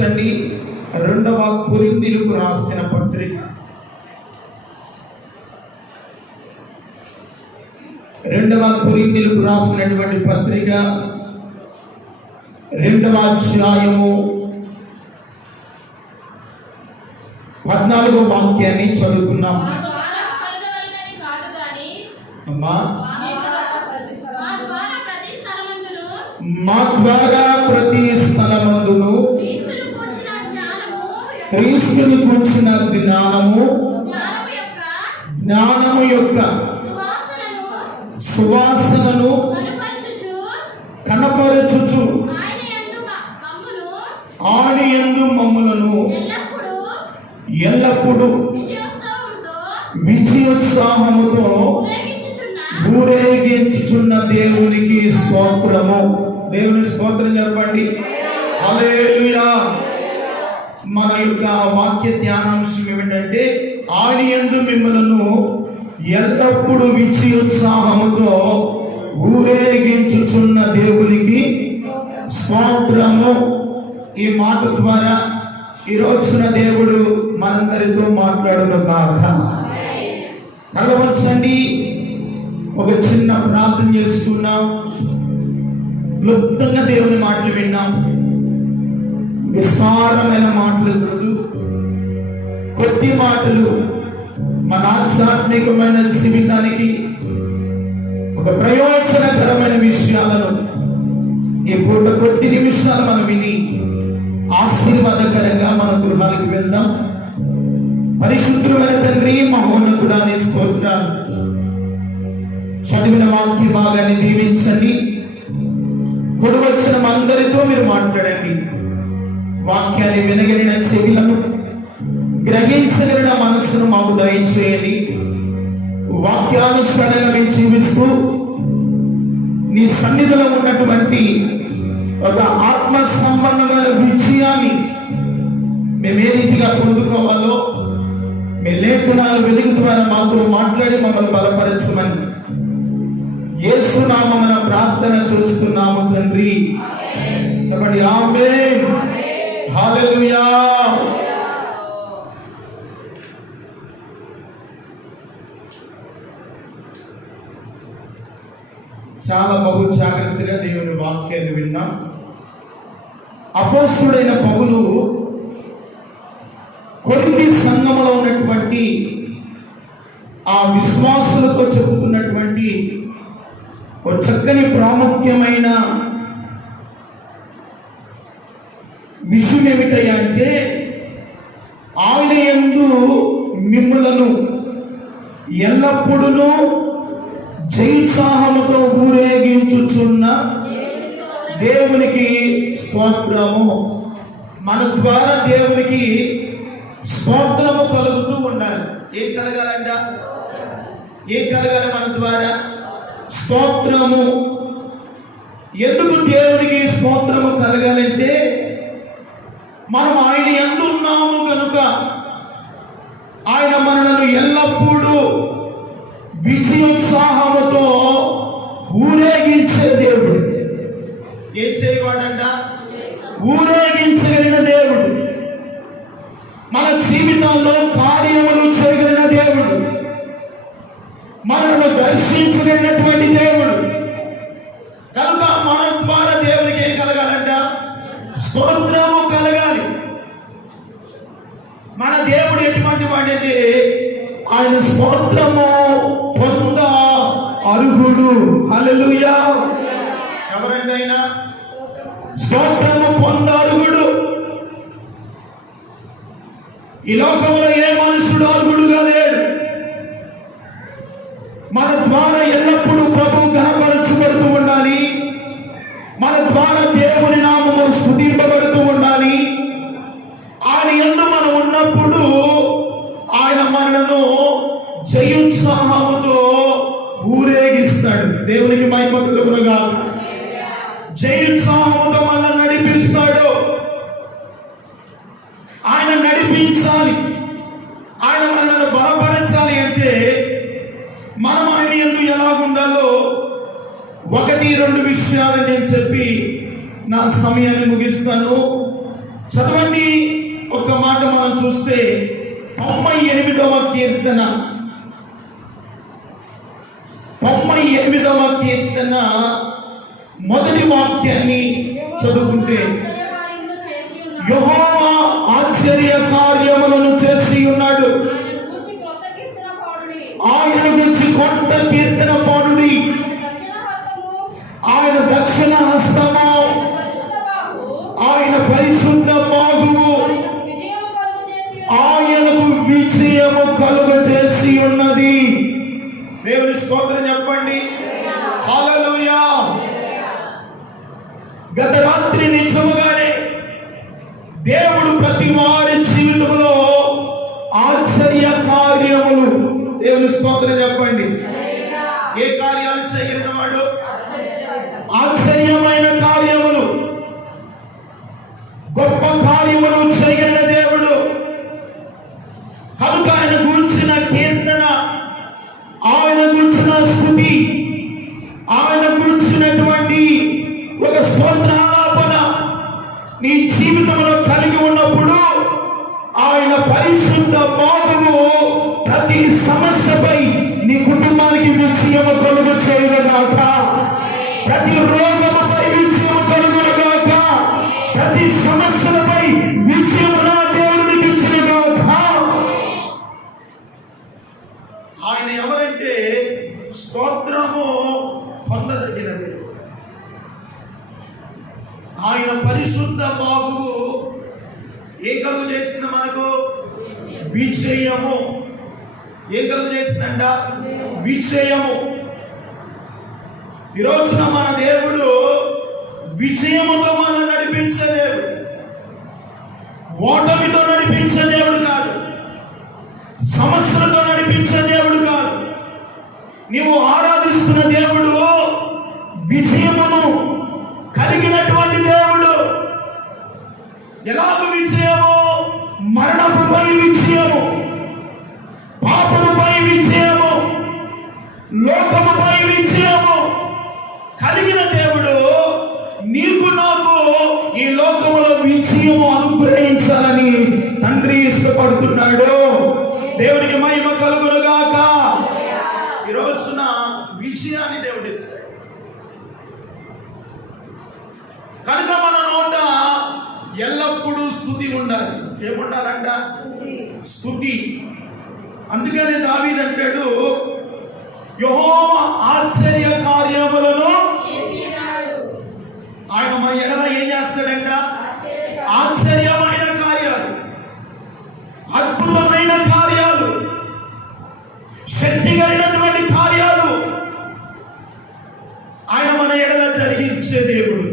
గమనించండి. 2వ కొరింథీయులకు రాసిన పత్రిక 2వ కొరింథీయులకు రాసినటువంటి పత్రిక 2వ అధ్యాయము 14వ వాక్యాన్ని చదువుకున్నాం. అమ్మా, మా ద్వారా ప్రతి స్థలమందును క్రీస్తుని కూర్చిన జ్ఞానము యొక్క సువాసనను కనపరచుచు ఆయన యందు మమ్ములను ఎల్లప్పుడూ విజయోత్సాహముతో ఊరేగించుచున్న దేవునికి స్తోత్రము. దేవుని స్తోత్రం చెప్పండి. హల్లెలూయా. మన యొక్క వాక్య ధ్యానాంశం ఏమిటంటే, ఆయన యందు మిమ్మలను ఎల్లప్పుడూ విజయోత్సాహముతో ఊరేగించుచున్న దేవునికి స్తోత్రము. ఈ మాట ద్వారా ఈ రోజున దేవుడు మనందరితో మాట్లాడును గాక. కలవచ్చండి. ఒక చిన్న ప్రార్థన చేసుకున్నాం. క్లుప్తంగా దేవుని మాటలు విన్నాం. విస్తారమైన మాటలు కాదు, కొద్ది మాటలు మన ఆధ్యాత్మికమైన జీవితానికి ఒక ప్రయోజనకరమైన విషయాలను ఈ పూట కొద్ది నిమిషాలు మనం విని ఆశీర్వాదకరంగా మన గృహాలకు వెళ్దాం. పరిశుద్ధమైన తండ్రి, మహోన్నతుడా, నీ స్తోత్రాలు. చదివిన వాక్య భాగాన్ని దీవించండి. కొడు వచ్చిన అందరితో మీరు మాట్లాడండి. వాక్యాన్ని వినగలిగిన చెవులను, గ్రహించగలిగిన మనస్సును మాకు దయచేయండి. వాక్యానుసారంగా మేము జీవిస్తూ నీ సన్నిధిలో ఉన్నటువంటి ఒక ఆత్మ సంబంధమైన విజయాన్ని మేము ఏ రీతిగా పొందుకోవాలో మీ లేఖనాలు వెలుగు ద్వారా మాతో మాట్లాడి మమ్మల్ని బలపరచమని యేసు నామమున ప్రార్థన చేస్తున్నాము తండ్రి. చెప్పండి ఆమేన్. హల్లెలూయా. చాలా బహు జాగ్రత్తగా దేవుని వాక్యాన్ని విన్నాం. అపోస్తలుడైన పౌలు కొరింథీ సంఘములో ఉన్నటువంటి ఆ విశ్వాసులతో చెబుతున్నటువంటి ఒక చక్కని ప్రాముఖ్యమైన విషయం ఏమిటంటే, ఆయన యందు మిమ్ములను ఎల్లప్పుడూ జయోత్సాహముతో ఊరేగించుచున్న దేవునికి స్తోత్రము. మన ద్వారా దేవునికి స్తోత్రము కలుగుతూ ఉండాలి. ఏం కలగాలంట? ఏం కలగాలి మన ద్వారా? స్తోత్రము. ఎందుకు దేవునికి స్తోత్రము కలగాలంటే, మనం ఆయన యందు ఉన్నాము కనుక ఆయన మనలను ఎల్లప్పుడూ విజయోత్సాహముతో ఊరేగించే దేవుడు. ఏం చేయవాడంట? ఊరేగించగలిగిన దేవుడు. మన జీవితంలో కార్యములు చేయగలిగిన దేవుడు. మనల్ని దర్శించగలిగినటువంటి దేవుడు. కనుక మన ద్వారా దేవునికి ఏం కలగాలంట? స్తోత్రము కలగాలి. మన దేవుడు ఎటువంటి వాడంటే, ఆయన స్తోత్రము పొంద అర్హుడు. హల్లెలూయా. ఎవరైనా స్తోత్రము పొంద అర్హుడు. ఈ లోకంలో ఏ మనుషుడు అర్హుడుగా లేడు. మన ద్వారా ఎల్లప్పుడూ ప్రభువు ఘనపరచబడుతూ ఉండాలి. మన ద్వారా దేవుని నామము స్తుతింపబడుతూ ఉండాలి. ఆయన యందు మనం ఉన్నప్పుడు ఆయన మనలను జయోత్సాహముతో ఊరేగిస్తాడు. దేవునికి మహిమ కలుగునుగాక. జయోత్సాహముతో మనల్ని నడిపిస్తాడు. ఆయన నడిపించాలి, ఆయన మనల్ని బలపరచాలి అంటే మనం ఆయన యందు ఎలాగుండాలో 1-2 విషయాలు నేను చెప్పి నా సమయాన్ని ముగిస్తాను. చదవండి ఒక మాట మనం చూస్తే 98వ కీర్తన 98వ కీర్తన మొదటి వాక్యాన్ని చదువుకుంటే, యెహోవా ఆశ్చర్య కార్యములను చేసి ఉన్నాడు, ఆయన గురించి కొత్త కీర్తన పాడుడి. ఆయన దక్షిణ హస్తము, ఆయన పరిశుద్ధ బాహువు ఆయనకు విజయము కలుగజేసి ఉన్నది. దేవుని స్తోత్రం చెప్పండి. హల్లెలూయా. గత రాత్రి నిజముగానే దేవుడు ప్రతి వారి జీవితంలో ఆశ్చర్య కార్యములు, దేవుని స్తోత్రం చెప్పండి, ఏ కార్యాలు చేయగలిగిన వాడు? ఆశ్చర్యమైన కార్యములు, గొప్ప కార్యములు చేయగలిగిన దేవుడు. కనుక ఆయన గురించిన కీర్తన, ఆయన గురించిన స్తుతి, ఆయన గురించినటువంటి ఒక స్తోత్రాలాపన నీ జీవితంలో కలిగి ఉన్నప్పుడు ఆయన పరిశుద్ధ బాధము ప్రతి సమస్యపై నీ కుటుంబానికి విజయము కలుగు చేయగాక, ప్రతి రోగముపై విజయము కలుగుగాక, ప్రతి సమస్యలపై విజయము నా దేవునికి ఇచ్చినగాక. ఆయన ఎవరంటే స్తోత్రము పొందదగినది. ఆయన పరిశుద్ధ బాగువు ఏ కలుగు చేసింది మనకు? విజయము. ఏ కలుగు చేసిందంట? విజయము. ఈ రోజున మన దేవుడు విజయముతో మనం నడిపించే దేవుడు, ఓటమితో నడిపించే దేవుడు కాదు, సమస్యలతో నడిపించే దేవుడు కాదు. నీవు ఆరాధిస్తున్న దేవుడు విజయమును కలిగినటువంటి దేవుడు. ఎలాగ విజయము? మరణముపై విజయము, పాపముపై విజయము, లోకముపై విజయము కలిగిన దేవుడు. నీకు నాకు ఈ లోకములో విజయము అనుగ్రహించాలని తండ్రి ఇష్టపడుతున్నాడు. దేవునికి మహిమ కలుగునుగాక. ఈ రోజున విజయాన్ని దేవుడు ఇస్తాడు. కనుక మన నోట ఎల్లప్పుడూ స్తుతి ఉండాలి. ఏముండాలంట? స్తుతి. అందుకని దావీదు అంటాడు, యెహోవా ఆశ్చర్య కార్యములను ఆయన మన ఎడల ఏం చేస్తాడంట? ఆశ్చర్యమైన కార్యాలు, అద్భుతమైన కార్యాలు, శక్తి కలిగినటువంటి కార్యాలు ఆయన మన ఎడల జరిగించే దేవుడు.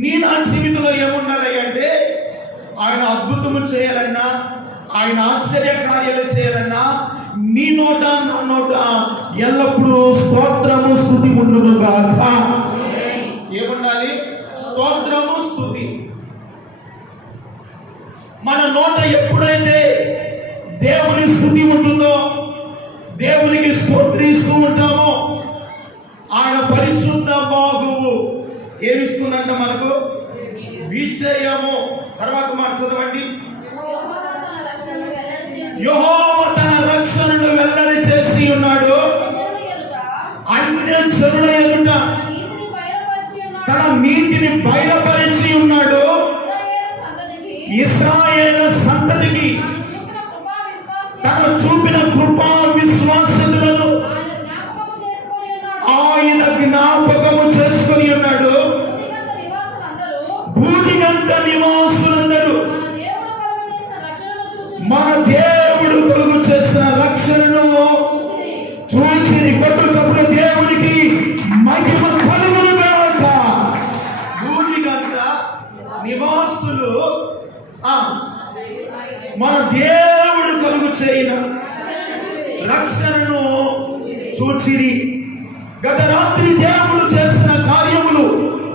నీ నా జీవితంలో ఏముండాలి అంటే, ఆయన అద్భుతము చేయాలన్నా, ఆయన ఆశ్చర్య కార్యాలు చేయాలన్నా నీ నోట నా నోట ఎల్లప్పుడూ స్తోత్రము స్తుతి ఉండును గాక. ఏముండాలి? స్తోత్రము స్తుతి. మన నోట ఎప్పుడైతే దేవుని స్తుతి ఉంటుందో, దేవునికి స్తోత్రిస్తూ ఉంటామో, ఆయన పరిశుద్ధ బాహువు ఏమిస్తుందంట మనకు? విజయము. తర్వాత మాట చదవండి. యెహోవా తన రక్షణను వెల్లడి చేసి ఉన్నాడు, అన్య జనుల ఎదుట తన నీతిని బయలుపరిచి ఉన్నాడు. ఇశ్రాయేలు సంతతికి తన చూపిన కృపా విశ్వాసములను ఆయన జ్ఞాపకము చేసుకొని ఉన్నాడు. భూమిగంత నివాసులందరూ మన దేవుడు కలుగు చేసిన రక్షణను చూసి కొట్టు చప్పుడు దేవునికి మహిమ కలుగునుగాక. భూమిగంత నివాసులు మన దేవుడు కలుగు చేసిన రక్షణను చూచిరి. గత రాత్రి దేవుడు చేసిన కార్యములు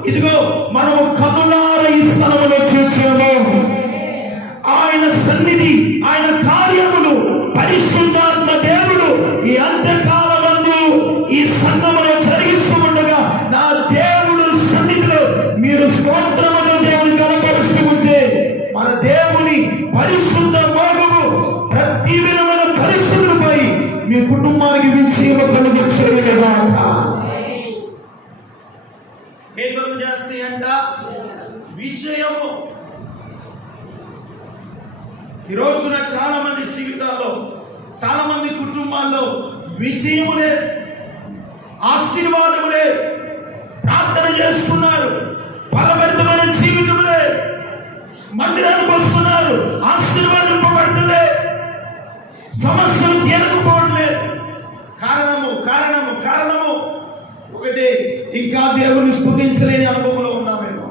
ఇదిగో మనము కన్నులార ఈ స్థలములో చూచాము. ఆయన సన్నిధి, ఆయన కార్యములు పరిశుద్ధాత్మ దేవుడు ఈ అంత్యకాలమందు ఈ సంఘములో జరిగిస్తూ ఉండగా నా దేవుడు సన్నిధిలో మీరు స్తోత్రములు దేవుని కనపరుస్తూ విజయము. ఈ రోజున చాలా మంది జీవితాల్లో, చాలా మంది కుటుంబాల్లో విజయము లేదు, ఆశీర్వాదము లేదు. ప్రార్థన చేస్తున్నారు, ఫలభరితమైన జీవితం లేదు. మందిరానికి వస్తున్నారు, ఆశీర్వాదింపబడలే, సమస్యలు తీరకపోవట్లేదు. కారణము కారణము కారణము ఒకటి, ఇంకా దేవుని స్తుతించలేని అనుభవంలో ఉన్నామేమో,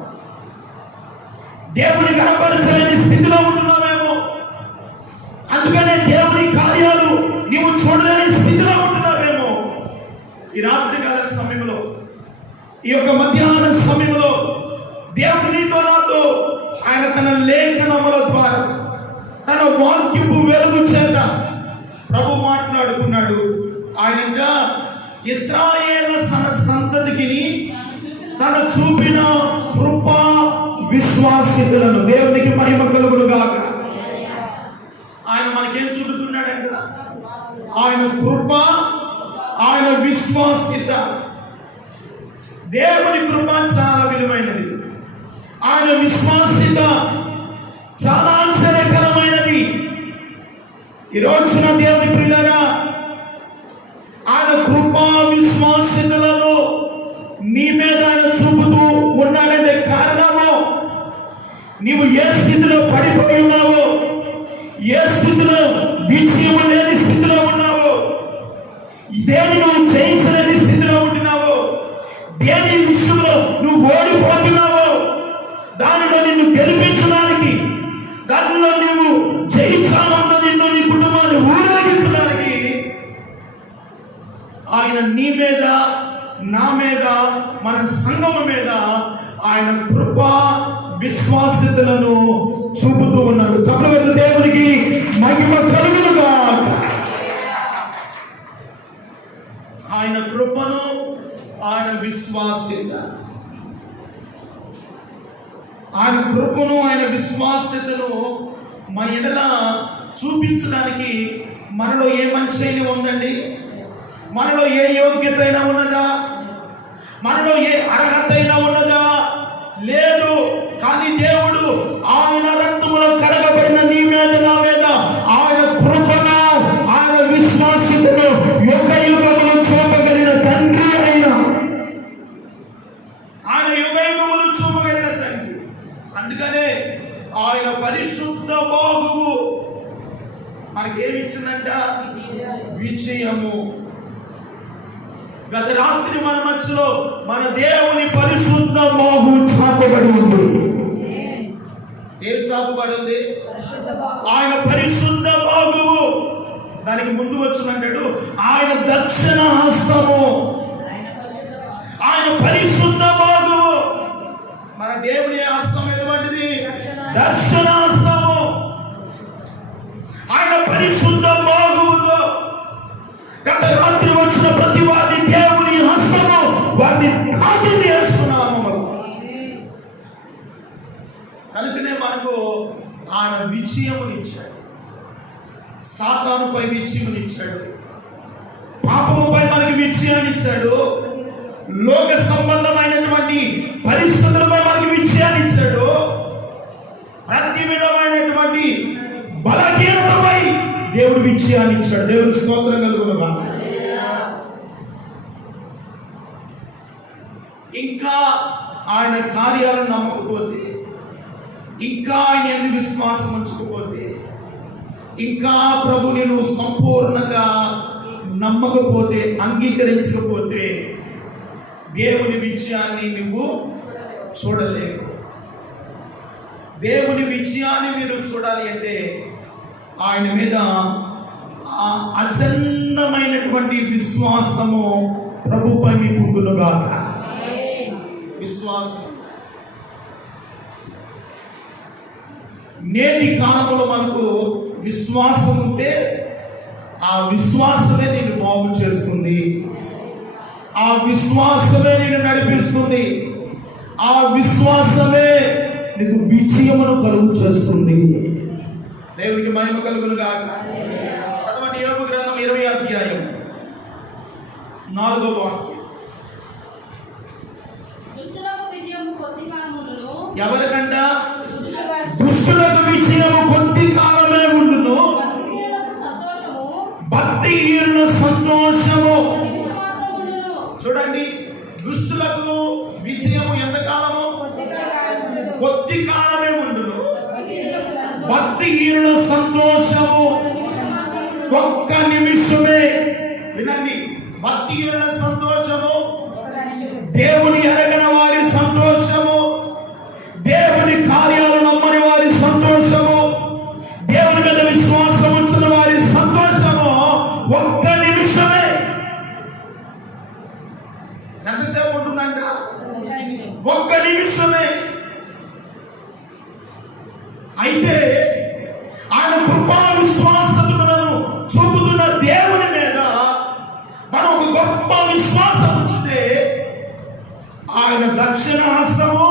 దేవుని కనపరచలేని స్థితిలో ఉంటున్నామేమో, అందుకనే దేవుని కార్యాలు నీవు చూడలేని స్థితిలో ఉంటున్నావేమో. ఈ రాత్రికాల సమయంలో, ఈ యొక్క మధ్యాహ్న సమయంలో దేవుడు నీతో నాతో ఆయన తన లేఖనముల ద్వారా, తన వాక్యపు వెలుగు చేత ప్రభు మాట్లాడుకున్నాడు. ఆయన ఇశ్రాయేలు సంతతికి తన చూపిన కృపా విశ్వాసితులను, దేవునికి మహిమ కలుగును గాక. ఆయన మనకేం చూపుతున్నాడంట? ఆయన కృప, ఆయన విశ్వాసిత. దేవుని కృప చాలా విలువైనది, ఆయన విశ్వాసిత చాలా ఆశ్చర్యకరమైనది. ఈ రోజున దేవుని ప్రియులారా, ఆయన కృపా విశ్వాసితులను నీ మీద ఆయన చూపుతూ ఉన్నాడంటే కారణము, నీవు ఏ స్థితిలో పడిపోయి ఉన్నావో, ఏ స్థితిలో విజయం లేని స్థితిలో ఉన్నావో, దేని నువ్వు జయించలేని స్థితిలో ఉంటున్నావో, దేని విషయంలో నువ్వు ఓడిపోతున్నావో, దానిలో నిన్ను గెలిపించడానికి, దానిలో నువ్వు జయించాలన్న నిన్ను, నీ కుటుంబాన్ని ఊరేగించడానికి ఆయన నీ మీద, నా మీద, మన సంఘము మీద ఆయన కృపా విశ్వాసితులను చూపుతూ ఉన్నాడు. చప్పట్లు దేవునికి మహిమ కలుగునుగా. ఆయన కృపను, ఆయన విశ్వాస్యత, ఆయన కృపను, ఆయన విశ్వాస్యతను మన ఎడల చూపించడానికి మనలో ఏ మంచి అయినా ఉందండి? మనలో ఏ యోగ్యత అయినా ఉన్నదా? మనలో ఏ అర్హత అయినా ఉన్నదా? లేదు. కానీ దేవుడు ఆయన రక్తములో కడగబడిన నీ మీద, నా మీద ఆయన కృపను, ఆయన విశ్వాసితులు యుగ యుగములు చూపగలిగిన తండ్రి అయిన ఆయన, యుగ యుగములు చూపగలిగిన తండ్రి. అందుకనే ఆయన పరిశుద్ధ బాగువు మనకేమిచ్చిందంట? విజయము. గత రాత్రి మన మధ్యలో మన దేవుని పరిశుద్ధ మోహు చాపబడి ఉంది. ఏం చాపబడి ఉంది? ఆయన పరిశుద్ధ బాగువు. దానికి ముందు వచ్చినంటాడు ఆయన దక్షిణ హస్తము, ఆయన పరిశుద్ధ బాగువు. మన దేవుని హస్తం ఎటువంటిది? దక్షిణ హస్తము. ఆయన పరిశుద్ధ బాగువుతో గత రాత్రి వచ్చిన ప్రతి వారిని దేవుని హస్తము వారిని తాకి వేస్తున్నాము. కనుకనే మనకు ఆయన విజయమునిచ్చాడు, సాతానుపై విజయమునిచ్చాడు, పాపముపై మనకి విజయాన్ని ఇచ్చాడు, లోక సంబంధమైనటువంటి పరిస్థితులపై మనకి విజయాన్ని ఇచ్చాడు, ప్రతి విధమైనటువంటి బలహీనతపై దేవుడు విజయాన్ని ఇచ్చాడు. దేవుడు స్తోత్రం కలుగునుగా. ఇంకా ఆయన కార్యాలను నమ్మకపోతే, ఇంకా ఆయన ఎందుకు విశ్వాసం ఉంచకపోతే, ఇంకా ప్రభుని నువ్వు సంపూర్ణంగా నమ్మకపోతే, అంగీకరించకపోతే దేవుని విజయాన్ని నువ్వు చూడలేవు. దేవుని విజయాన్ని మీరు చూడాలి అంటే ఆయన మీద అచన్నమైనటువంటి విశ్వాసము ప్రభుపై మీకు ఉండునుగాక. విశ్వాసం నేటి కాలంలో మనకు విశ్వాసం ఉంటే ఆ విశ్వాసమే నిన్ను బాగు చేస్తుంది, ఆ విశ్వాసమే నిన్ను నడిపిస్తుంది, ఆ విశ్వాసమే నీకు విజయమును కలుగు చేస్తుంది. దేవునికి మహిమ కలుగును గాక. చదవండి యోబు గ్రంథం 20వ అధ్యాయం 4వ వాక్యం. ఎవరికైనా ఏమంటున్నాడంట? దుష్టులకు విజయము కొద్ది కాలమే ఉండును, భక్తిహీనుల సంతోషము. చూడండి, దుష్టులకు విజయము ఎంతకాలము? కొద్ది కాలమే ఉండును, భక్తిహీనుల సంతోషము ఒక్క నిమిషమే. వినండి, భక్తిహీనుల సంతోషము, దేవుని ఎరగని వారి సంతోషము, దేవుని కార్యాలు నమ్మని వారి సంతోషము, దేవుని మీద విశ్వాసం ఉంచిన వారి సంతోషము ఒక్క నిమిషమే. ఎంతసేపు ఉంటుందంట? ఒక్క నిమిషమే. అయితే ఆయన కృపా విశ్వాసములను చూపుతున్న దేవుని మీద మనం ఒక గొప్ప విశ్వాసం ఉంచితే ఆయన దక్షిణ హస్తము,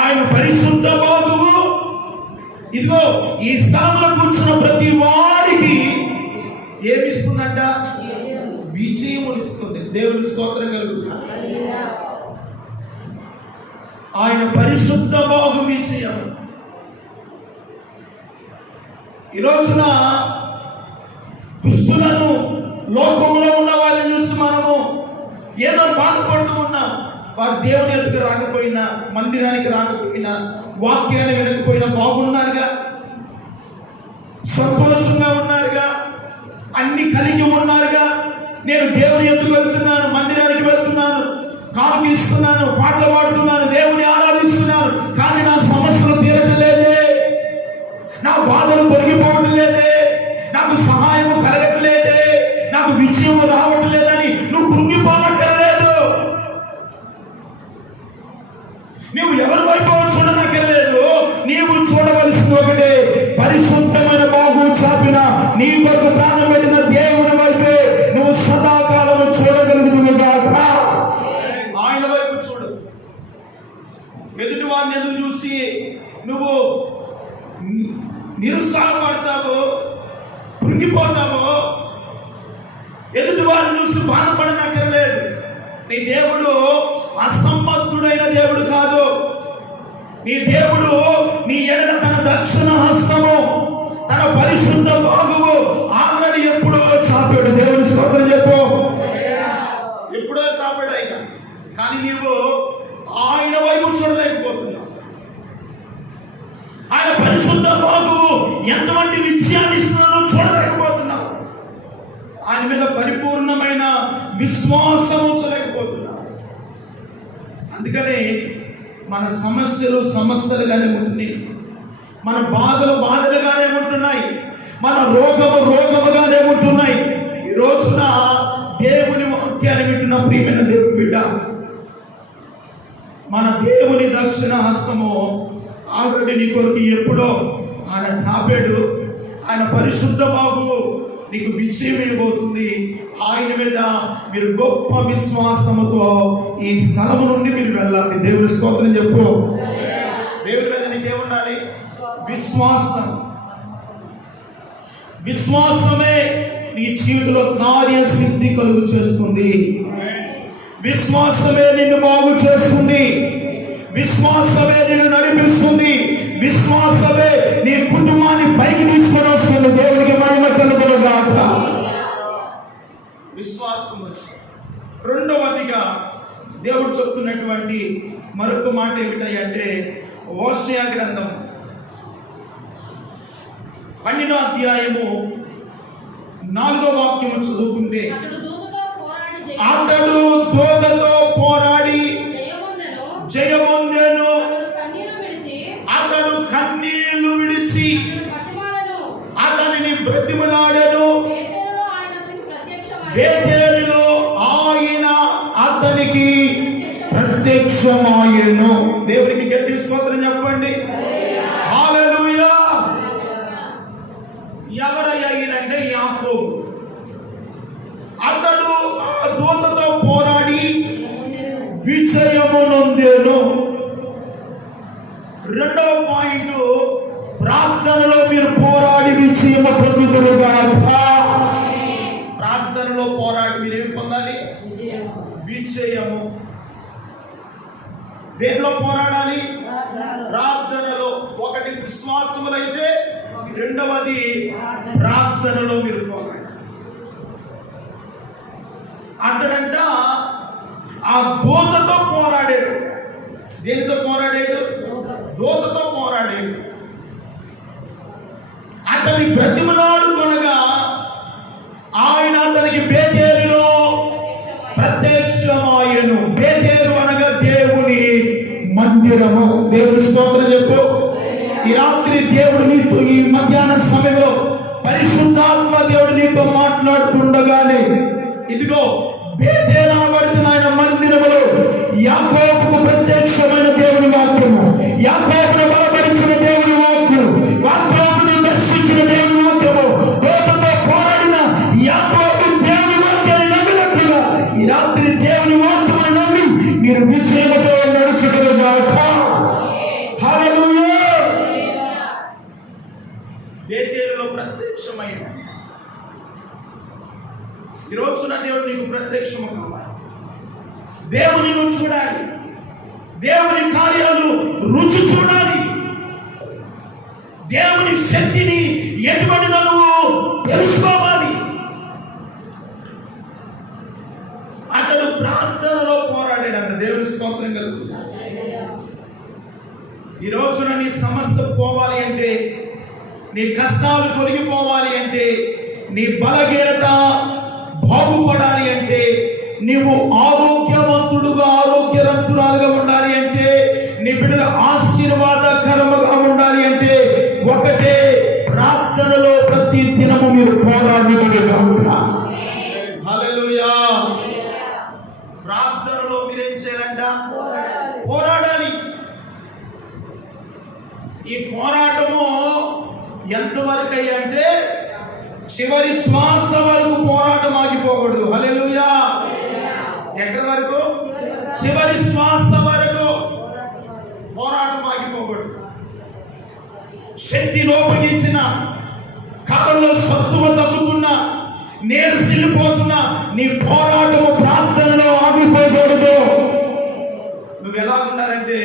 ఆయన పరిశుద్ధ బాహువు, ఇదిగో ఈ స్థలంలో కూర్చున్న ప్రతి వారికి ఏమిస్తుందంట? విజయమునిస్తుంది. దేవుని స్తోత్రం కలుగుతుంది. ఆయన పరిశుద్ధ బాహు విజయం. ఈ రోజున దుస్తులను లోకంలో ఉన్న వారిని చూసి మనము ఏదో బాధపడుతూ ఉన్నాం. వారు దేవుని ఎదుగు రాకపోయినా, మందిరానికి రాకపోయినా, వాక్యాన్ని వినకపోయినా బాగున్నారుగా, సంతోషంగా ఉన్నారుగా, అన్ని కలిగి ఉన్నారుగా. నేను దేవుని ఎదుగు వెళ్తున్నాను, మందిరానికి వెళ్తున్నాను, కానుకిస్తున్నాను, పాటలు పాడుతున్నాను, దేవుని ఆరాధిస్తున్నాను, కానీ నా సమస్యలు తీరటం లేదే, నా బాధలు తొలగిపోవటం లేదే, నాకు సహాయము కలగట్లేదే, నాకు విజయం రావటం లేదని నువ్వు కృంగిపోనక్కర్లేదు. నువ్వు ఎవరి వైపు చూడనక్కర్లేదు. నీవు చూడవలసింది ఒకటే, పరిశుద్ధమైన బాగు చాపిన నీ కొరకు ప్రాణం పెట్టిన దేవుని వైపే నువ్వు సదాకాలం చూడగలుగుతున్నగాక. ఆయన వైపు చూడు. ఎదుటి వారిని ఎదురు చూసి నువ్వు నిరుత్సాహపడతావో, కృంగిపోతావో, ఎదుటి వారిని చూసి బాధపడనక్కర్లేదు. నీ దేవుడు అసమర్థుడైన దేవుడు కాదు. నీ దేవుడు నీ ఎడల తన దక్షిణ హస్తము, తన పరిశుద్ధ బాహువు ఆల్రెడీ ఎప్పుడో చాపాడు. దేవుని స్తోత్రం చెప్పు. ఎప్పుడో చాపాడు ఆయన, కానీ నీవు ఆయన వైపు చూడలేకపోతున్నావు. ఆయన పరిశుద్ధ బాహువు ఎంతమంది విజయాన్ని ఇస్తున్నాడో చూడలేకపోతున్నావు. ఆయన మీద పరిపూర్ణమైన విశ్వాసం ఉంచలేకపోతున్నావు. అందుకనే మన సమస్యలుగానే ఉంటున్నాయి, మన బాధలుగానే ఉంటున్నాయి, మన రోగముగానే ఉంటున్నాయి. ఈ రోజున దేవుని వాక్యాన్ని వింటున్న ప్రియమైన దేవుని బిడ్డ, మన దేవుని దక్షిణ హస్తము ఆల్రెడీ నీ కొరకు ఎప్పుడో ఆయన చాపాడు. ఆయన పరిశుద్ధ బాహువు నీకు విజయం ఇవ్వబోతుంది. ఆయన మీద మీరు గొప్ప విశ్వాసముతో ఈ స్థలము నుండి మీరు వెళ్ళాలి. దేవుని స్తోత్రం చెప్పు. దేవుని మీద నీకేముండాలి? విశ్వాసం. విశ్వాసమే నీ జీవితంలో కార్యసిద్ధి కలుగు చేస్తుంది. విశ్వాసమే నిన్ను బాగు చేస్తుంది. విశ్వాసమే నిన్ను నడిపిస్తుంది. విశ్వాసమే నీ కుటుంబాన్ని పైకి తీసుకొని వస్తుంది. దేవునికి మహిమ కలుగునుగాక. విశ్వాసం వచ్చి రెండవదిగా దేవుడు చెప్తున్నటువంటి మరొక మాట ఏమిటంటే, హోషేయ గ్రంథం 12వ అధ్యాయము 4వ వాక్యము చదువుకుంటే, అతడు దూతతో పోరాడి జయమొందెను, అతడు కన్నీళ్లు విడిచి అతనిని బ్రతిమలాడెను, బేతేలులో ఆయన అతనికి ప్రత్యక్షమాయెను. దేవునికి గట్టి స్తోత్రం చెప్పండి. హల్లెలూయా. ఎవరయ్యానంటే యాకోబు. అతడు ఆ దూతతో పోరాడి విజయము నొందెను. రెండవ పాయింట్, ప్రార్థనలో మీరు పోరాడి విజయము పొందుదురుగాక. ప్రార్థనలో పోరాడి మీరు ఏమి పొందాలి? విజయము. దేనిలో పోరాడాలి? విశ్వాసములో అయితే రెండవది ప్రార్థనలో మీరు పోరాడాలి. అతడంట ఆ దూతతో పోరాడాడు. దేనితో పోరాడాడు? దూతతో పోరాడాడు. అతని బ్రతిమలాడు కొనగా ఆయన అతనికి బేతేలులో ప్రత్యక్షమాయను. బేతేలు అనగా దేవుని మందిరము. దేవుని స్తోత్రం చెప్పు. ఈ రాత్రి దేవుడు నీతో, ఈ మధ్యాహ్న సమయంలో పరిశుద్ధాత్మ దేవుడు నీతో మాట్లాడుతుండగానే ఇదిగో బేతేలు అనబడుతున్న ఆయన మందిరములో యాకోబుకు ప్రత్యక్షమైన దేవుని వాక్యము, యాకోబును బలపరిచిన దేవుని వాక్యము, యాకోబును దర్శించిన దేవుని వాక్యము, దూతతో పోరాడిన యాకోబు దేవుని వాక్యాన్ని నమ్మినట్లుగా ఈ రాత్రి దేవుని వాక్యమును నమ్మి మీరు విజయముతో నడుచుకునేగాక. హల్లెలూయా. బేతేలులో ప్రత్యక్షమైన ఈ రోజున దేవుడు నీకు ప్రత్యక్షము కావాలి. దేవుని నువ్వు చూడాలి. దేవుని కార్యాలు రుచి చూడాలి. దేవుని శక్తిని ఎటువంటిదో నువ్వు తెలుసుకోవాలి. అతడు ప్రార్థనలో పోరాడాడంట. దేవుని స్తోత్రం కలుగుతుంది. ఈ రోజున నీ సమస్త పోవాలి అంటే, నీ కష్టాలు తొలగిపోవాలి అంటే, నీ బలహీనత బాగుపడాలి అంటే, నీవు ఆరోగ్యవంతుడుగా ఆరోగ్యవంతురాలుగా ఉండాలి అంటే, నీ బిడ్డల ఆశీర్వాదకరముగా ఉండాలి అంటే ఒకటే, ప్రార్థనలో ప్రతి దినము మీరు పోరాడుతున్నారు. హల్లెలూయా. ప్రార్థనలో మీరేం చేయాలంట? పోరాడాలి. ఈ పోరాటము ఎంతవరకు అయ్యా అంటే చివరి శ్వాస వరకు పోరాటం ఆగిపోకూడదు. హల్లెలూయా. ఎక్కడి వరకు? చివరి శ్వాస వరకు పోరాటం ఆగిపోకూడదు. శక్తి లోపగించిన, కాలంలో సత్తువ తగ్గుతున్నా, నీరసిల్లిపోతున్నా, నీ పోరాటము ప్రార్థనలో ఆగిపోకూడదు. నువ్వు ఎలా ఉన్నారంటే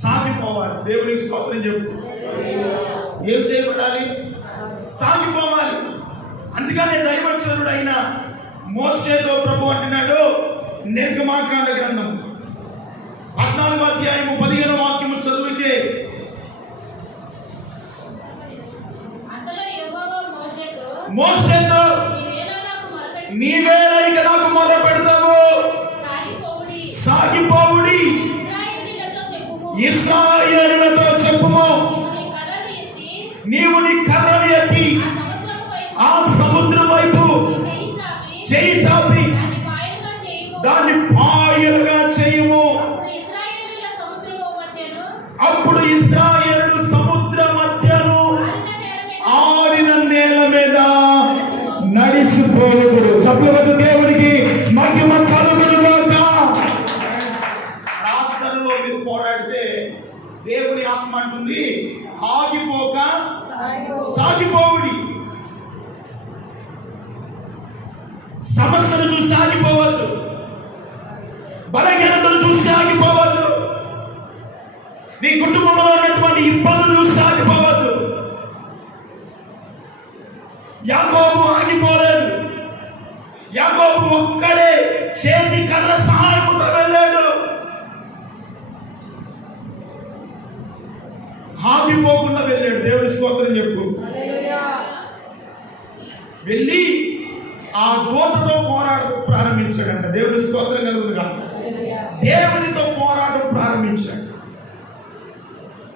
సాగిపోవాలి. దేవునికి స్తోత్రం చెప్పు. ఏం చేయబడాలి? సాగిపోవాలి. అందుకనే దైవచనుడు అయిన మోషేతో ప్రభు అంటున్నాడు, నిర్గమాకాండ గ్రంథం 14వ అధ్యాయము 15వ వాక్యము చదివితే, మోషేతో నీవేళ ఇక నాకు మొరపెడతావు, సాగిపోవుడి, ఇశ్రాయేలులతో చెప్పుము, నీవు నీ కర్రను ఎత్తి ఆ సముద్రం వైపు చేయి చాపి దాన్ని పాయలుగా చేయము. అప్పుడు ఇశ్రాయేలు సముద్ర మధ్యను ఆరిన నేల మీద నడిచిపోవుడు. చెప్పలేదు దేవునికి మహిమ కలుగునుగాక. ప్రార్థనలో మీరు పోరాడితే దేవుని ఆత్మ అంటుంది, ఆగిపోక సాగిపోవుడి. సమస్యను చూసి ఆగిపోవద్దు, బలహీనతను చూసి ఆగిపోవద్దు, నీ కుటుంబంలో ఉన్నటువంటి ఇబ్బందులు చూసి ఆగిపోవద్దు. యాకోబు ఆగిపోలేదు. యాకోబు ఒక్కడే చేతి కర్ర సహాయముతో వెళ్ళాడు. ఆగిపోకుండా వెళ్ళాడు. దేవుని స్తోత్రం చెప్పు. వెళ్ళి ఆ దూతతో పోరాటం ప్రారంభించాడంట. దేవుని స్తోత్రం కలుగునుగా. దేవునితో పోరాటం ప్రారంభించాడు.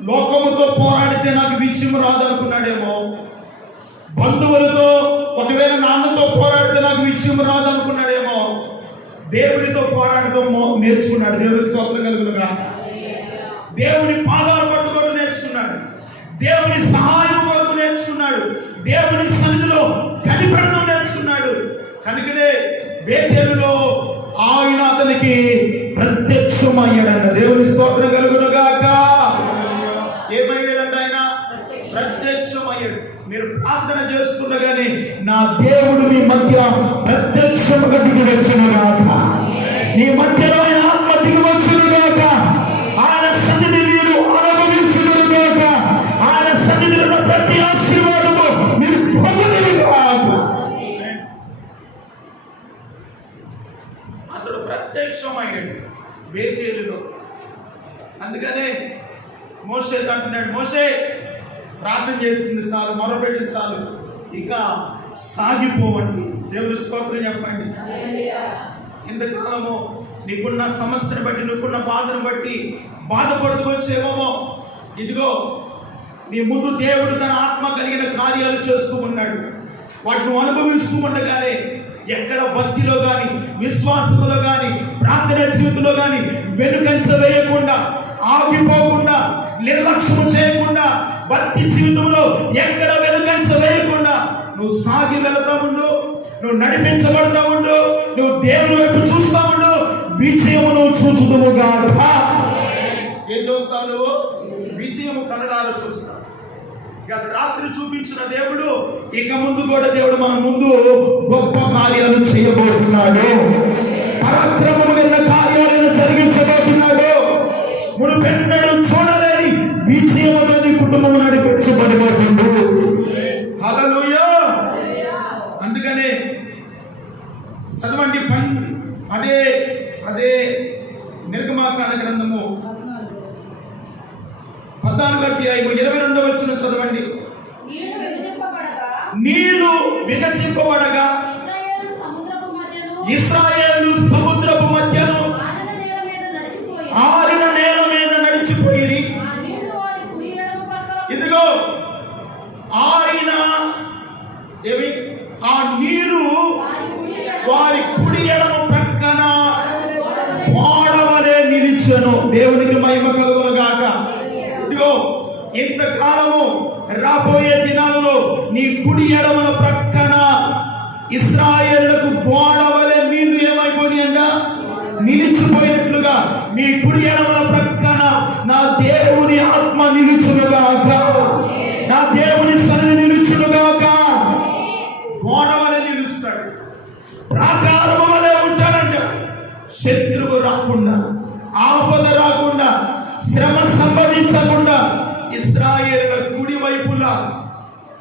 లోకముతో పోరాడితే నాకు విజయం రాదనుకున్నాడేమో, బంధువులతో ఒకవేళ నాన్నతో పోరాడితే నాకు విజయం రాదనుకున్నాడేమో, దేవునితో పోరాడటం నేర్చుకున్నాడు. దేవుని స్తోత్రం కలుగునుగా. దేవుని పాదాలు పట్టుకోవడం నేర్చుకున్నాడు. దేవుని సహాయం కొరకు నేర్చుకున్నాడు. దేవుని సన్నిధిలో కనిపెడడం నేర్చుకున్నాడు. కనుకనే బేతేలులో ఆయన అతనికి ప్రత్యక్షమయ్యాడంట. దేవుని స్తోత్రం కలుగునుగాక. ఏమయ్యాడంట? ఆయన ప్రత్యక్షమయ్యాడు. మీరు ప్రార్థన చేస్తుండగానే నా దేవుడు మీ మధ్య ప్రత్యక్షముగా దిగి వచ్చునుగాక. నీ మధ్యలో ఆయన ఆత్మ దిగి వచ్చునుగాక. ఆయన సన్నిధి మీరు అనుభవించునుగాక. ఆయన అన్నాడు, మోషే ప్రార్థన చేసింది చాలు, మొరపెట్టింది చాలు, ఇక సాగిపోవండి. దేవుని స్తోత్రం చెప్పండి. ఇంతకాలము నీకున్న సమస్యను బట్టి, నీకున్న బాధను బట్టి బాధపడుతూ వచ్చేమో, ఇదిగో నీ ముందు దేవుడు తన ఆత్మ కలిగిన కార్యాలు చేస్తూ ఉన్నాడు. వాటిని అనుభవిస్తూ ఉండగానే ఎక్కడ భక్తిలో కానీ, విశ్వాసంలో కానీ, ప్రార్థన జీవితంలో కానీ వెనుకంచ వేయకుండా, ఆగిపోకుండా, నిర్లక్ష్యం చేయకుండా, భక్తి జీవితంలో ఎక్కడ వెనుకంచ వేయకుండా నువ్వు సాగి వెళతా ఉండు, నువ్వు నడిపించబడతా ఉండు, నువ్వు దేవుని వైపు చూస్తా ఉండు, విజయమును చూచుదువుగా. ఏం చూస్తావు నువ్వు? విజయము కన్నడాలు చూస్తావు. గత రాత్రి చూపించిన దేవుడు ఇక ముందు కూడా దేవుడు మన ముందు గొప్ప కార్యాలు చేయబోతున్నాడు. పరాక్రమమైన కార్యాలను జరిగించబోతున్నాడు. మునుపెన్నడూ చూడలేని విజయముతో నీ కుటుంబం నడిపించబడబోతుంది. హల్లెలూయా. అందుకనే చదవండి, అదే నిర్గమాకాండ గ్రంథము 14వ అధ్యాయము 22వ వచనం చదవండి. నీళ్లు విభజింపబడగా ఇశ్రాయేలు సముద్రపు మధ్యలో ఆరిన నేల మీద నడిచిపోయి, ఇదిగో ఆరిన ఆ నీరు వారి కుడి ఎడమ ప్రక్కన ఓడవలే నిలిచెను. దేవునికి మహిమ కలుగును గాక. ఇదిగో ఇంతకాలము రాబోయే దినాలలో నీ కుడి ఎడమల ప్రక్కన ఇశ్రాయేలులకు ఓడవలే నీళ్లు ఏమైపోయినాయంట? నిలిచిపోయినట్లుగా నీ కుడి ఎడమల ప్రక్కన నా దేవుని ఆత్మ నిలుచునుగాక, నా దేవుని సన్నిధి నిలుచునుగాక. గోడవలే నిలుస్తాడు, ప్రాకారము వలె ఉంటాడంట. శత్రువు రాకుండా, ఆపద రాకుండా, శ్రమ సంభవించకుండా ఇశ్రాయేలుల కుడి వైపులా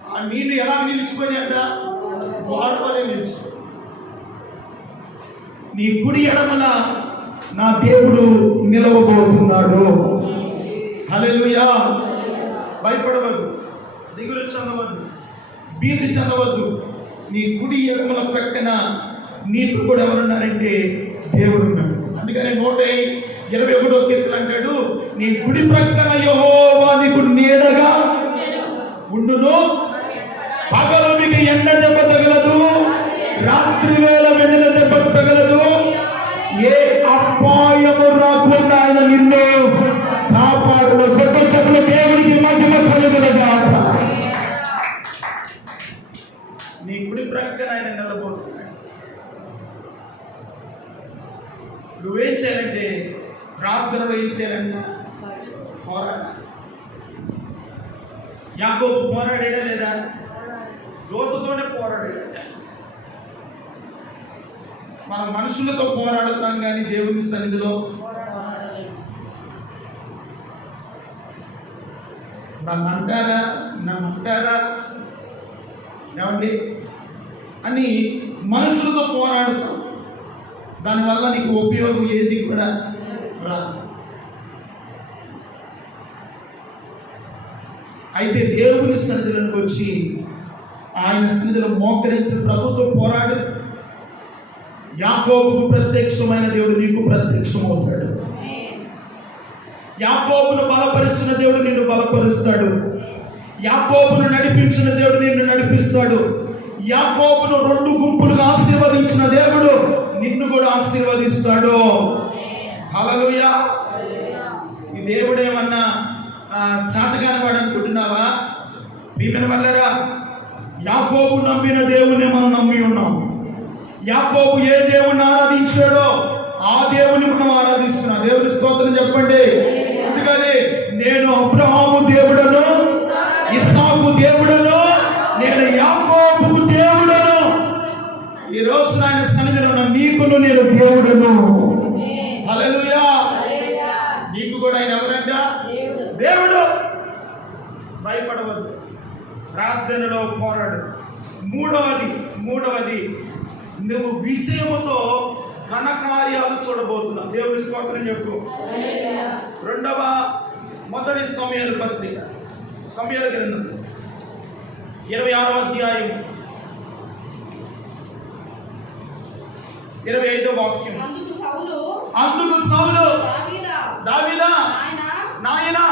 ఆ నీళ్లు ఎలా నిలిచిపోయాయంట? గోడవలే నిలిచి. నీ కుడి ఎడమల నా దేవుడు నిలవబోతున్నాడు. హల్లెలూయా. భయపడవద్దు, దిగులు చెందవద్దు, భీతి చెందవద్దు. నీ కుడి ఎడమల ప్రక్కన నీతో కూడా ఎవరున్నారంటే దేవుడు ఉన్నాడు. అందుకని 121వ కీర్తన అంటాడు, నీ కుడి ప్రక్కన యెహోవా నీకు నీడగా ఉండును, పగలు మీకు ఎండ దెబ్బ తగలదు, రాత్రి వేళ వెన్నెల దెబ్బ తగలదు, ఏ అపాయము రాకుండా ఆయన నిన్ను కాపాడును. గొప్ప చెప్పుల దేవునికి మహిమ కలుగునుగాక. నీ కుడి ప్రక్కన ఆయన నిలబోతున్నాడు. నువ్వేం చేయాలంటే, ప్రార్థనలో ఏం చేయాలంట? పోరాడాలి. యాకోబు పోరాడా లేదా? దోతతోనే పోరాడాడు. మన మనుషులతో పోరాడుతాం కానీ దేవుని సన్నిధిలో నన్ను అంటారా ఏమండి అని మనుషులతో పోరాడుతాం. దానివల్ల నీకు ఉపయోగం ఏది కూడా రాదు. అయితే దేవుని సన్నిధిలోకి వచ్చి ఆయన సన్నిధిలో మోకరించి ప్రభుతో పోరాడు. యాకోబుకు ప్రత్యక్షమైన దేవుడు నీకు ప్రత్యక్షమవుతాడు. యాకోబును బలపరిచిన దేవుడు నిన్ను బలపరుస్తాడు. యాకోబును నడిపించిన దేవుడు నిన్ను నడిపిస్తాడు. యాకోబును 2 గుంపులుగా ఆశీర్వదించిన దేవుడు నిన్ను కూడా ఆశీర్వదిస్తాడు. హల్లెలూయా. ఈ దేవుడు ఏమన్నా చాతగాని వాడు అనుకుంటున్నావా? ప్రియమైన వాళ్ళరా, యాకోబు నమ్మిన దేవుని మనం నమ్మి ఉన్నాం. యాకోబు ఏ దేవుని ఆరాధించాడో ఆ దేవుని మనం ఆరాధిస్తున్నాం. దేవుని స్తోత్రం చెప్పండి. అందుకని నేను అబ్రహాము దేవుడను, ఇస్సాకు దేవుడను, నేను యాకోబుకు దేవుడను. ఈ రోజు ఆయన సన్నిధిలో ఉన్న నీకును నేను దేవుడను. హల్లెలూయా. నీకు కూడా ఆయన ఎవరంట? దేవుడు. భయపడవద్దు, ప్రార్థనలో పోరాడు. మూడవది నువ్వు విజయముతో ఘనకార్యాలు చూడబోతున్నావు. దేవుని స్తోత్రం చెప్పు. మొదటి సమూయేలు పత్రిక, సమూయేలు గ్రంథం 26వ అధ్యాయం 25వ వాక్యం. అందుకు సౌలు దావీదా, నాయనా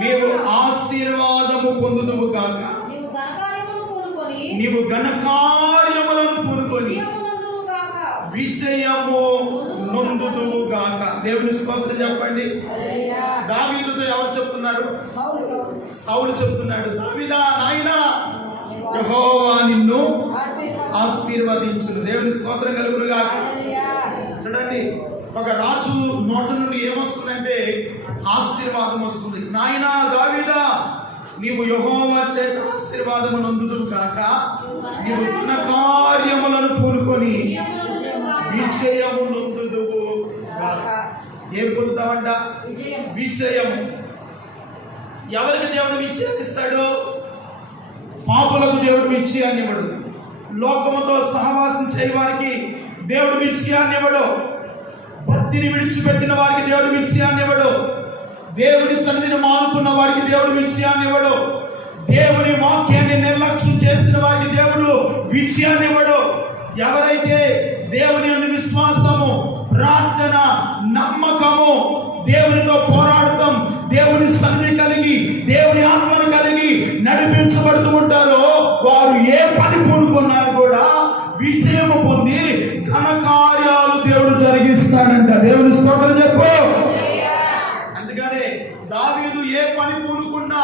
నీవు ఆశీర్వాదము పొందుదువు గాక, నీవు ఘనకార్యములను పూనుకొని విజయము నొందుదువు గాక. దేవుని స్తోత్రం చెప్పండి. దావీదుతో ఎవరు చెప్తున్నారు? సౌలు చెప్తున్నాడు, దావీదా నాయనా యెహోవా నిన్ను ఆశీర్వదించును. దేవుని స్తోత్రం కలుగును గాక. చూడండి, ఒక రాజు నోట నుండి ఏమొస్తుందంటే ఆశీర్వాదం వస్తుంది. నాయనా దావీదా నీవు యెహోవా చేత ఆశీర్వాదము నొందుదువు గాక, నీవు ఘనకార్యములను పూనుకొని విజయము నొందుదువు గాక. ఏం పొందుతావంట? విజయము. ఎవరికి దేవుడు విజయాన్ని ఇస్తాడు? పాపులకు దేవుడు విజయాన్ని ఇవ్వడు. లోకముతో సహవాసం చేయవారికి దేవుడు విజయాన్ని ఇవ్వడు. భక్తిని విడిచిపెట్టిన వారికి దేవుడు విజయాన్ని ఇవ్వడు. దేవుని సన్నిధిని మానుకున్న వారికి దేవుడు విజయాన్ని ఇవ్వడు. దేవుని వాక్యాన్ని నిర్లక్ష్యం చేసిన వారికి దేవుడు విజయాన్ని ఇవ్వడు. ఎవరైతే దేవుని యందు విశ్వాసము, ప్రార్థన, నమ్మకము, దేవునితో పోరాడటం, దేవుని సన్నిధి కలిగి, దేవుని ఆత్మను కలిగి నడిపించబడుతూ ఉంటారో వారు ఏ పని పూనుకున్నారు కూడా విజయము పొంది ఘనకార్యాలు దేవుడు జరిగిస్తాడంట. దేవుని స్తోత్రం చెప్పు. అందుకనే దావీదు ఏ పని పూనుకున్నా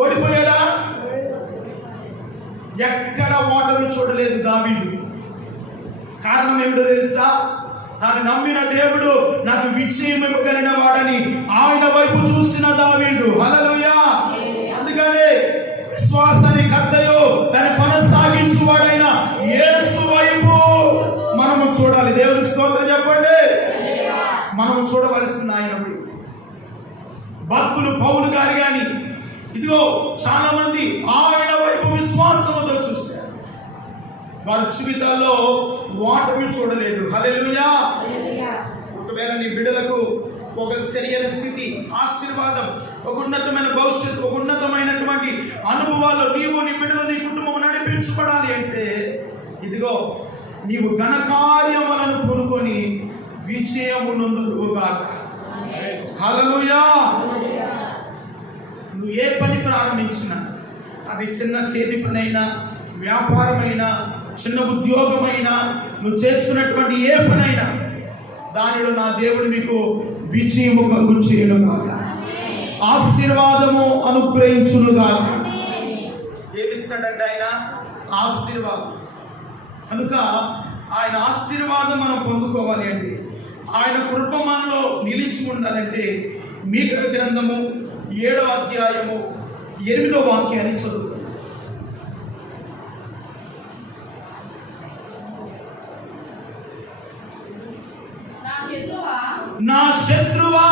ఓడిపోయాడా? ఎక్కడ ఓటమి చూడలేదు దావీదు. కారణం ఏమిటో తెలుసా? తాను నమ్మిన దేవుడు నాకు విజయం ఇవ్వగలిగిన వాడని ఆయన వైపు చూసిన దావీదు. హల్లెలూయా. అందుకనే విశ్వాసాన్ని కర్తయో దాన్ని కొనసాగించువాడైన యేసు వైపు మనము చూడాలి. దేవుని స్తోత్రం చెప్పండి. మనము చూడవలసింది ఆయన వైపు. భక్తులు పౌలు గారు కానీ ఇదిగో చాలా మంది ఆయన వైపు విశ్వాసంతో చూశారు. వారి జీవితాల్లో ఓటమి చూడలేదు. హల్లెలూయా. ఒకవేళ నీ బిడ్డలకు ఒక సరైన స్థితి, ఆశీర్వాదం, ఒక ఉన్నతమైన భవిష్యత్తు, ఒక ఉన్నతమైనటువంటి అనుభవాలు నీవు, నీ బిడ్డలు, నీ కుటుంబం నడిపించబడాలి అంటే ఇదిగో నీవు ఘనకార్యములను పూనుకొని విజయము నొందుదువు గాక. హల్లెలూయా. నువ్వు ఏ పని ప్రారంభించినా, అది చిన్న చేతి పనైనా, వ్యాపారమైనా, చిన్న ఉద్యోగమైనా, నువ్వు చేస్తున్నటువంటి ఏ పనైనా దానిలో నా దేవుడు మీకు విజయము కలుగు చేయను గాక, ఆశీర్వాదము అనుగ్రహించును గాక. ఏమిస్తాడంటే ఆయన ఆశీర్వాదం. కనుక ఆయన ఆశీర్వాదం మనం పొందుకోవాలి అంటే, ఆయన కృప మనలో నిలిచి ఉండాలంటే మీకా గ్రంథము 7వ అధ్యాయము 8వ వాక్యాన్ని చదువుతాం. నా శత్రువా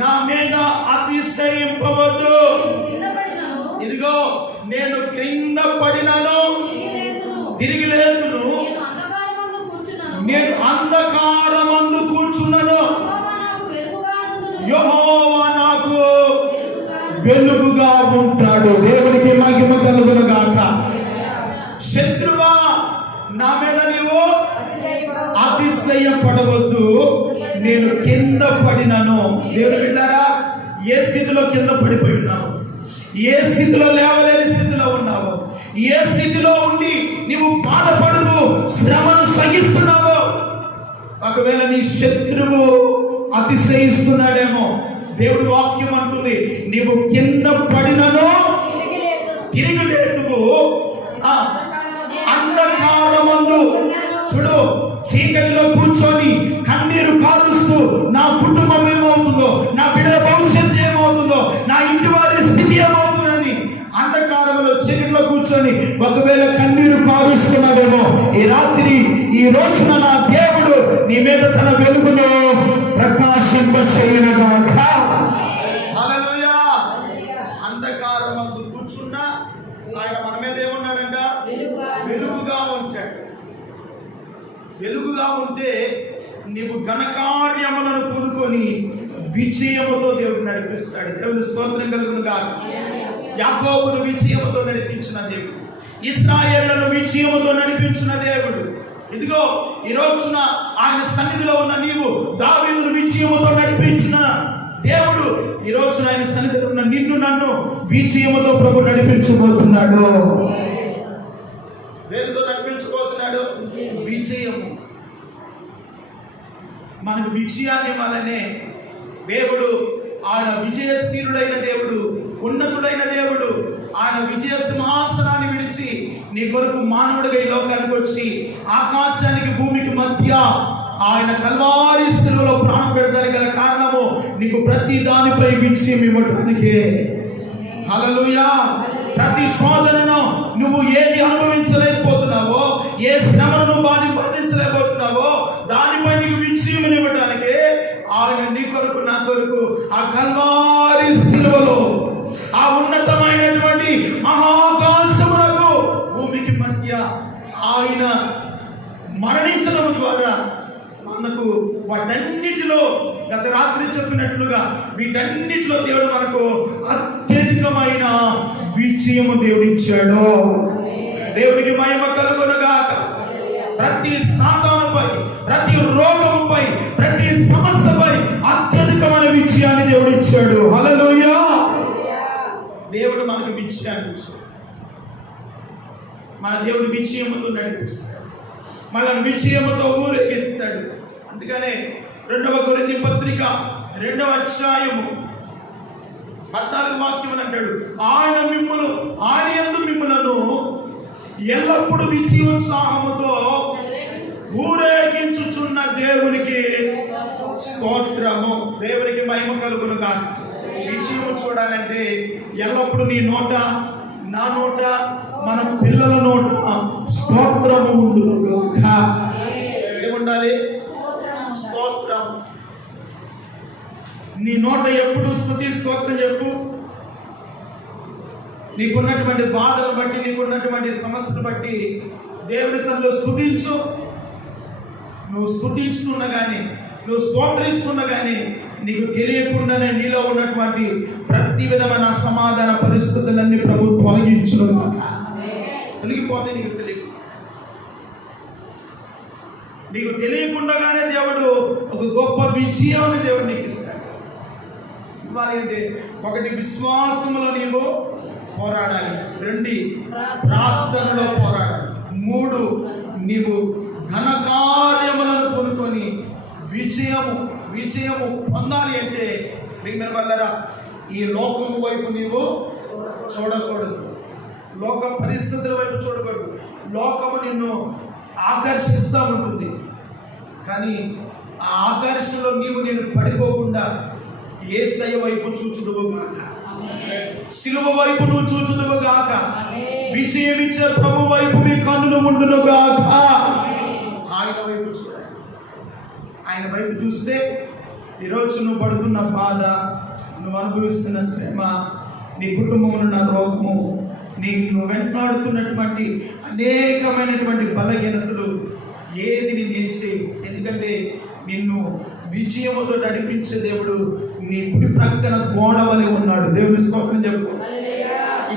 నా మీద అతిశయింపవద్దు. ఇదిగో నేను క్రింద పడినను తిరిగి లేతును, నేను అంధకారమందు కూర్చున్నను, యెహోవా నాకు వెలుగుగా ఉంటాడు. దేవునికి మహిమ కలుగును గాక. శత్రువా నా మీద నీవు అతిశయపడవద్దు, నేను కింద పడినను. దేవుని బిడ్డలారా, ఏ స్థితిలో కింద పడిపోయి ఉన్నావు, ఏ స్థితిలో లేవలేని స్థితిలో ఉన్నావు, ఏ స్థితిలో ఉండి నీవు బాధపడుతూ శ్రమను సహిస్తున్నావు, ఒకవేళ నీ శత్రువు అతిశయిస్తున్నాడేమో, దేవుడి వాక్యం అంటుంది నీవు కింద పడినను తిరిగి లేతువు, అంధకారమందు చూడు చీకటిలో కూర్చొని కన్నీరు కారుస్తూ నా కుటుంబం ఏమవుతుందో, నా బిడ్డల భవిష్యత్తు ఏమవుతుందో, నా ఇంటి వారి స్థితి ఏమవుతుందని అంధకారంలో చీకటిలో కూర్చొని ఒకవేళ కన్నీరు కారుస్తున్నాడేమో, ఈ రాత్రి ఈ రోజున నా దేవుడు నీ మీద తన వెలుగును ప్రకాశింపచేయునుగాక. హల్లెలూయా. అంధకారమందు కూర్చున్నా ఆయన మన మీద ఏమన్నాడంట? వెలుగుగా ఉంటాడు. వెలుగుగా ఉంటే నీవు ఘనకార్యములను పూనుకొని విజయముతో దేవుడు నడిపిస్తాడు. దేవుని స్తోత్రం కలుగును గాక. యాకోబును విజయముతో నడిపించిన దేవుడు, ఇశ్రాయేలును విజయముతో నడిపించిన దేవుడు. ఇదిగో ఈ రోజున ఆయన సన్నిధిలో ఉన్న నీవు దావీదును విజయముతో నడిపించిన దేవుడు ఈ రోజున ఆయన సన్నిధిలో ఉన్న నిన్ను నన్ను విజయముతో ప్రభు నడిపించబోతున్నాడు. దేనితో నడిపించబోతున్నాడు? విజయము. మనకు విజయాన్ని ఇవ్వాలనే దేవుడు, ఆయన విజయశీలుడైన దేవుడు, ఉన్నతుడైన దేవుడు. ఆయన విజయ సింహాసనాన్ని విడిచి నీ కొరకు మానవుడిగా ఈ లోకానికి వచ్చి ఆకాశానికి భూమికి మధ్య ఆయన కల్వారి శిలువలో ప్రాణం పెడతానికి గల కారణము నీకు ప్రతి దానిపై విజయం ఇవ్వడానికే. హల్లెలూయా. ప్రతి శోధనను నువ్వు ఏది అనుభవించలేకపోతున్నావో, ఏ శ్రమను బాధించలేకపోతున్నావో దానిపై నీకు విజయం ఇవ్వడానికే ఆయన నీ కొరకు నా కొరకు ఆ కల్వారి శిలువలో ఆ ఉన్నతమైనటువంటి మహాకాశములకు భూమికి మధ్య ఆయన మరణించడం ద్వారా మనకు వాటన్నిటిలో గత రాత్రి చెప్పినట్లుగా వీటన్నిటిలో దేవుడు మనకు అత్యధికమైన విజయము దేవుడు ఇచ్చాడు. దేవుడికి మహిమ కలుగునుగాక. ప్రతి సాతానుపై, ప్రతి రోగముపై, ప్రతి సమస్యపై అత్యధికమైన విజయాన్ని దేవుడు ఇచ్చాడు. హల్లెలూయా. దేవుడు మనకు విజయాన్ని ఇచ్చాడు. మన దేవుడు విజయముతో నడిపిస్తాడు, మనల్ని విజయముతో ఊరేగిస్తాడు. అందుకనే 2 కొరింథీ పత్రిక 2వ అధ్యాయము 14వ వాక్యం అంటాడు, ఆయన యందు మిమ్ములను ఎల్లప్పుడూ విజయోత్సాహముతో ఊరేగించుచున్న దేవునికి స్తోత్రము. దేవునికి మహిమ కలుగును గాక. విజయము చూడాలంటే ఎల్లప్పుడు నీ నోట, నా నోట, మన పిల్లల నోట స్తోత్రము ఉండును గాక. ఏముండాలి? స్తోత్రం. నీ నోట ఎప్పుడు స్తుతి స్తోత్రం చెప్పు. నీకున్నటువంటి బాధలు బట్టి, నీకున్నటువంటి సమస్యలు బట్టి దేవుని సన్నిధిలో స్తుతించు. నువ్వు స్తుతిస్తున్నా కానీ, నువ్వు స్తోత్రిస్తున్నా కానీ నీకు తెలియకుండానే నీలో ఉన్నటువంటి ప్రతి విధమైన సమాధాన పరిస్థితులన్నీ ప్రభు తొలగించును గాక. తొలగిపోతే నీకు తెలియకుండానే దేవుడు ఒక గొప్ప విజయాన్ని దేవుడు నీకు ఇస్తాడు. ఇవ్వాలి అంటే 1 విశ్వాసములో నీవు పోరాడాలి, 2 ప్రార్థనలో పోరాడాలి, 3 నీవు ఘనకార్యములను కొనుక్కొని విజయము పొందాలి. అంటే ప్రియమైన వాళ్ళరా, ఈ లోకము వైపు నీవు చూడకూడదు, లోక పరిస్థితుల వైపు చూడకూడదు. లోకము నిన్ను ఆకర్షిస్తూ ఉంటుంది, కానీ ఆ ఆకర్షణలో నేను పడిపోకుండా యేసయ్య వైపు చూచుదువు గాక, సిలువ వైపు నువ్వు చూచుదువు గాక, విజయమిచ్చే ప్రభు వైపు మీ కన్నులు ఉండును గాక. ఆయన వైపు చూడాలి. ఆయన వైపు చూస్తే ఈరోజు నువ్వు పడుతున్న బాధ, నువ్వు అనుభవిస్తున్న శ్రమ, నీ కుటుంబంలో ఉన్న రోగము, నువ్వు వెంటాడుతున్నటువంటి అనేకమైనటువంటి బలహీనతలు ఏది నేను చేయి. ఎందుకంటే నిన్ను విజయముతో నడిపించే దేవుడు నీ కుడి ప్రక్కన గోడ వలె ఉన్నాడు. దేవుని స్తోత్రం చెప్పు.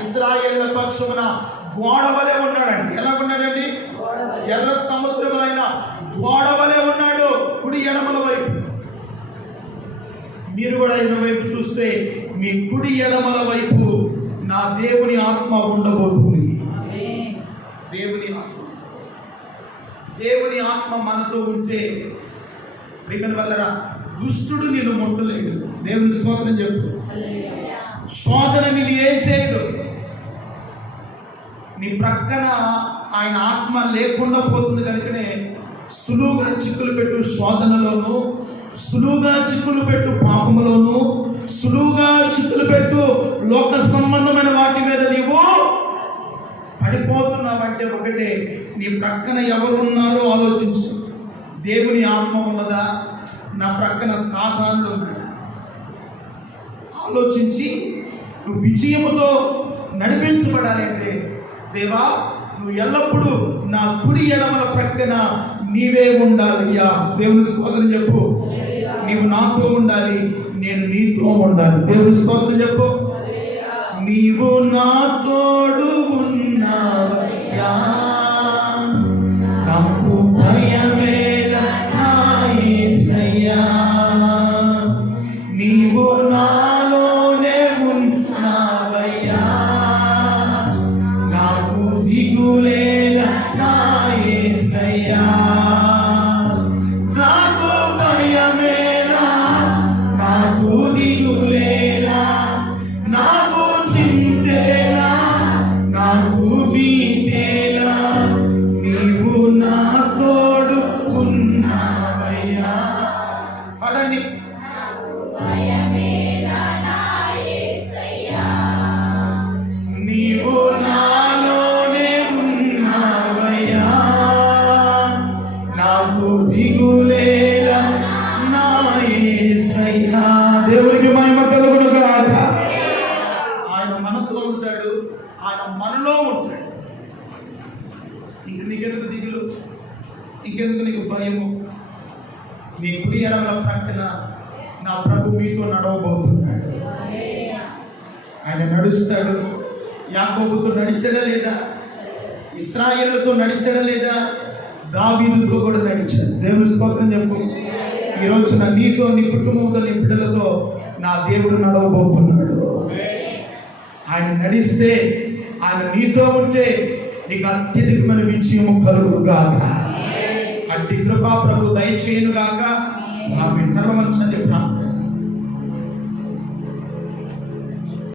ఇశ్రాయేళ్ల పక్షమున గోడ వలె ఉన్నాడండి. ఎలా ఉన్నాడండి? ఎర్ర సముద్రములైన గోడ వలె ఉన్నాడు కుడి ఎడమల వైపు. మీరు కూడా ఆయన వైపు చూస్తే మీ కుడి ఎడమల వైపు నా దేవుని ఆత్మ ఉండబోతుంది. దేవుని ఆత్మ మనతో ఉంటే ప్రియమైన వాళ్ళరా, దుష్టుడు నిన్ను ముట్టలేడు. దేవుని స్తోత్రం చెప్పు. శోధన నిన్ను ఏం చేయదు. నీ ప్రక్కన ఆయన ఆత్మ లేకుండా పోతుంది కనుకనే సులువుగా చిక్కులు పెట్టు శోధనలోను, సులువుగా చిక్కులు పెట్టు పాపములోను, సులువుగా చిక్కులు పెట్టు లోక సంబంధమైన వాటి మీద నీవు పడిపోతున్నావంటే ఒకటే, నీ ప్రక్కన ఎవరున్నారో ఆలోచించు. దేవుని ఆత్మ ఉన్నదా? నా ప్రక్కన సాతానుడు ఉన్నాడా? ఆలోచించి నువ్వు విజయముతో నడిపించబడాలి అంటే, దేవా నువ్వు ఎల్లప్పుడూ నా కుడి ఎడమల ప్రక్కన నీవే ఉండాలయ్యా. దేవుని స్తోత్రం చెప్పు. నీవు నాతో ఉండాలి, నేను నీతో ఉండాలి. దేవుని స్తోత్రం చెప్పు. నీవు నా తోడు ఉన్నావయ్యా, నాకు భయమేలా నా యేసయ్యా. నీవు నాలోనే ఉన్నావయ్యా, నాకు దిగులేలా నా యేసయ్యా. నాకు భయమేలా, నాకు దిగులేలా, నాకు చింతేలా, నాకు భీతేలా, నీవు నా తోడు ఉన్నావయ్యా. పడండి. నీవు నాలోనే ఉన్నావయ్యా, నాకు దిగులేలా నా యేసయ్యా. దేవునికి మహిమ కలుగును గాక. ఆయన మనతో ఉంటాడు, ఆయన మనలో ఉంటాడు. ఇంక నీకెందుకు దిగులు, ఇంకెందుకు నీకు భయము? నీ కుడి ఎడమల ప్రక్కన నా ప్రభు మీతో నడవబోతున్నాడు. ఆయన నడుస్తాడు. యాకోబుతో నడిచాడా లేదా? ఇశ్రాయేలుతో నడిచాడా లేదా? దావీదుతో కూడా నడిచాడు. దేవుని స్తోత్రం చెప్పు. ఈ రోజున నీతో, నీ కుటుంబంతో, నీ బిడ్డలతో నా దేవుడు నడవబోతున్నాడు. ఆయన నడిస్తే, ఆయన నీతో ఉంటే నీకు అత్యధికమైన విజయము కలుగును గాక. అట్టి కృపా ప్రభు దయచేయును గాక. ఆమె తలవంచండి ప్రార్థన.